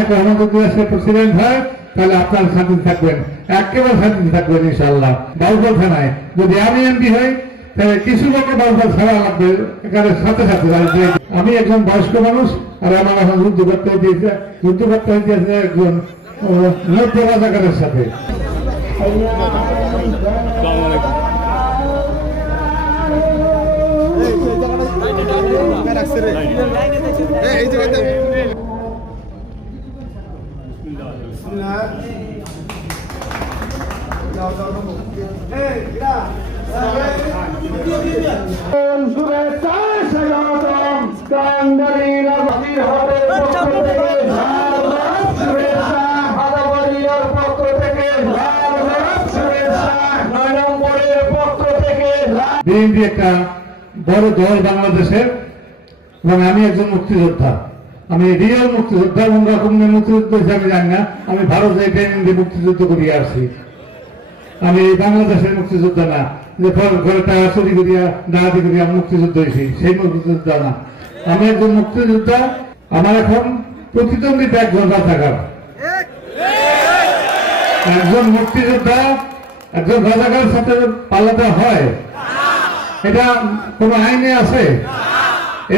তারেক রহমান যদি দেশের প্রেসিডেন্ট হয় তাহলে আপনার শান্তিতে থাকবেন, একেবারে শান্তিতে থাকবেন ইনশাআল্লাহ। বাউফল থানায় যদি আমি এমপি হই তাহলে কিছু লোকে বাউফল ছাড়া লাগবে এখানে সাথে সাথে। আমি একজন বয়স্ক মানুষ আর আমার এখন যুদ্ধ করতে হইতেছে একজন মধ্য রাজাকারের সাথে। বিএনপি একটা বড় দল বাংলাদেশের, এবং আমি একজন মুক্তিযোদ্ধা। আমি রিয়েল মুক্তিযোদ্ধা, অন্যরকম মুক্তিযুদ্ধ হিসাবে জানি না। আমি ভারতে ট্রেনিং দিয়ে মুক্তিযুদ্ধ করিয়ে আসছি। আমি বাংলাদেশের মুক্তিযোদ্ধা না, যে ঘরে টাকা চুরি করিয়া ডাকাতি করিয়া মুক্তিযুদ্ধ হয়েছি, সেই মুক্তিযোদ্ধা না। আমি একজন মুক্তিযোদ্ধা। আমার এখন প্রতিদ্বন্দ্বিতা একজন রাজাকার। একজন মুক্তিযোদ্ধা একজন রাজাকারের সাথে পাল্লাতে হয়, এটা কোন আইনে আছে?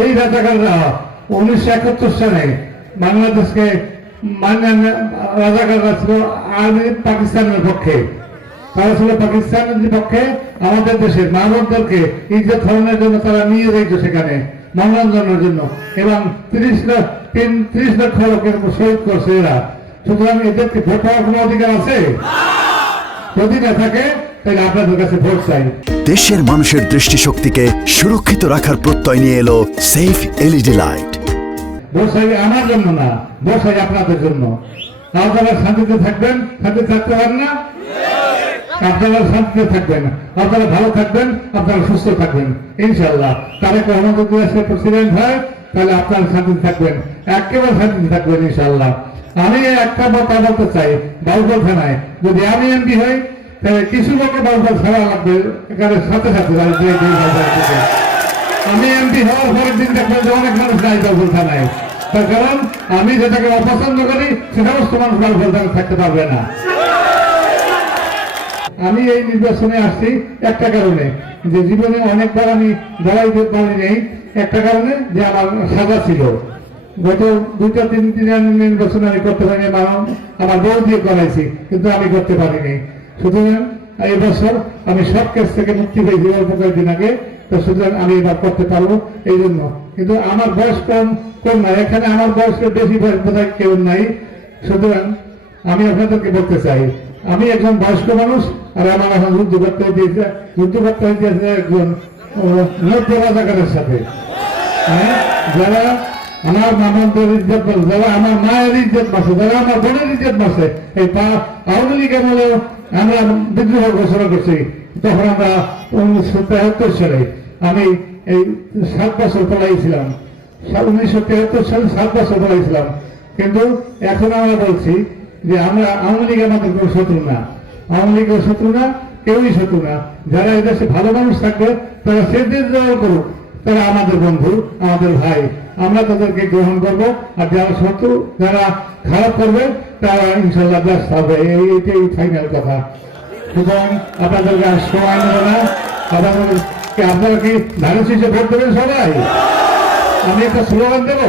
এই রাজাকাররা 1971 সালে বাংলাদেশকে রাজাকাররা ছিল আর্মি পাকিস্তানের পক্ষে, তারা ছিল পাকিস্তানের বিপক্ষে। আমাদের দেশের মানবদেরকে ইজ্জত হরণের জন্য তারা নিয়ে যাইত সেখানে মনোরঞ্জনের জন্য, এবং 30 লক্ষ লোকের শহীদ করছে এরা। সুতরাং এদেরকে ভোট পাওয়ার কোনো অধিকার আছে? যদি না থাকে তাহলে আপনাদের কাছে ভোট চাই। দেশের মানুষের দৃষ্টিশক্তিকে সুরক্ষিত রাখার প্রত্যয় নিয়ে এলো সেফ এলইডি লাইট। ভোট চাই আমার জন্য না, ভোট চাই আপনাদের জন্য। আপনারা শান্তিতে থাকবেন, শান্তিতে থাকতে পারেন না? আপনারা শান্তিতে থাকবেন, আপনারা ভালো থাকবেন, আপনারা সুস্থ থাকবেন ইনশাআল্লাহ। তারেক রহমান যদি দেশের প্রেসিডেন্ট হয় তাহলে আপনারা শান্তিতে থাকবেন, একেবারে শান্তিতে থাকবেন ইনশাআল্লাহ। আমি একটা কথা বলতে চাই, বাউফল থানায় যদি আমি এমপি হই তাহলে কিছু লোকে বাউফল ছাড়া লাগবে এখানে সাথে সাথে। আমি এমপি হওয়ার পরের দিন দেখবো যে অনেক মানুষ নাই বাউফল থানায়, তার কারণ আমি যেটাকে অপছন্দ করি সে সমস্ত মানুষ বাউফল থানায় থাকতে পারবে না। আমি এই নির্বাচনে আসছি একটা কারণে, যে জীবনে অনেকবার আমি দাঁড়াইতে পারি নেই। একটা কারণে যে আমার সাজা ছিল, গত 2-3 দিনের নির্বাচন আমি করতে পারিনি, আমার বউ দিয়ে করাইছি, কিন্তু আমি করতে পারিনি। সুতরাং এই বছর আমি সব কেস থেকে মুক্তি পেয়েছি অল্প কয়েকদিন আগে, তো সুতরাং আমি এবার করতে পারবো এই জন্য। কিন্তু আমার বয়স কম না, এখানে আমার বয়সের বেশি বয়স বোধহয় কেউ নাই। সুতরাং আমি আপনাদেরকে বলতে চাই, আমি একজন বয়স্ক মানুষ আর আমার এখন যুদ্ধ করতে হইতেছে একজন মধ্য রাজাকারের সাথে। যারা আমার মামাদের ইজ্জত বাঁচে, যারা আমার মায়ের ইজ্জত বাঁচে, যারা আমার বোনের ইজ্জত বাঁচে। এই আওয়ামী লীগ আমলে আমরা বিদ্রোহ ঘোষণা করছি, তখন আমরা 1973 সালে আমি এই 7 বছর পড়াইছিলাম। 1973 সালে 7 বছর পড়াইছিলাম। কিন্তু এখন আমরা বলছি যে আমরা আওয়ামী লীগ আমাদের কোনো শত্রু না, আওয়ামী লীগের শত্রু না, কেউই শত্রু না। যারা এদেশে ভালো মানুষ থাকবে তারা সে দেশ জয় করুক, তারা আমাদের বন্ধু, আমাদের ভাই, আমরা তাদেরকে গ্রহণ করবো। আর যারা শত্রু, যারা খারাপ করবে তারা ইনশাল্লাহ ব্যস্ত হবে, এইটাই ফাইনাল কথা। সুতরাং আপনাদেরকে আর সময় নেব না। আপনারা কি ধানের শীষে ভোট দেবেন সবাই? আমি একটা স্লোগান দেবো।